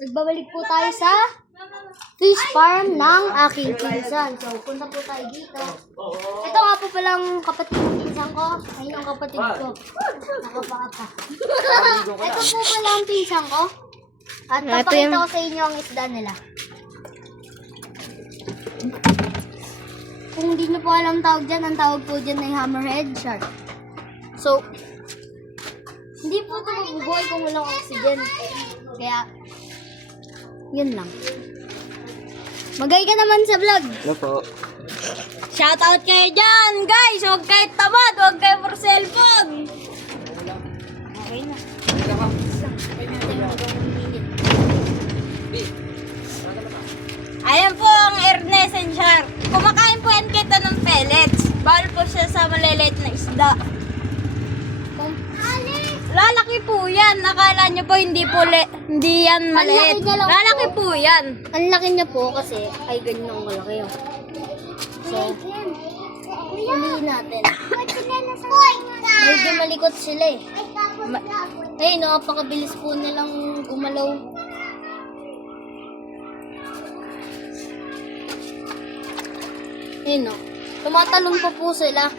Nagbabalik po tayo sa fish farm ng aking pinsan. So, punta po tayo dito. Ito nga po palang kapatid ng pinsan ko. Ayun ang kapatid ko. Nakapakata. Ito po pala ang pinsan ko. At papakita ko sa inyo ang isda nila. Kung hindi nyo po alam tawag dyan, ang tawag po dyan ay hammerhead shark. So, hindi po ito mabubuhay kung walang oxygen. Kaya, yun lang. Magay ka naman sa vlog. Ano po? Shoutout kayo dyan, guys. Huwag kayo tamad. Huwag kayo for cellphone. Okay na. Ayan po ang Ernest shark. Kumakain po yan kita ng pellets. Bawal po siya sa maliliit na isda. Lalaki po yan. Akala nyo po hindi yan maliit. Lalaki po yan. Ang laki niya po kasi ay ganyan ang kalaki yun. So, huliin natin. Medyo malikot sila eh. Ay, napakabilis po nilang gumalaw. Ayun no. Tumatalon pa po sila.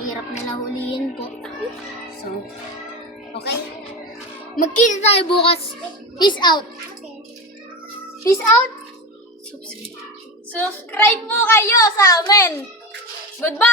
Mahirap nila huliin po. So, okay. Magkita tayo bukas. Peace out. Peace out. Subscribe po kayo sa amin. Goodbye.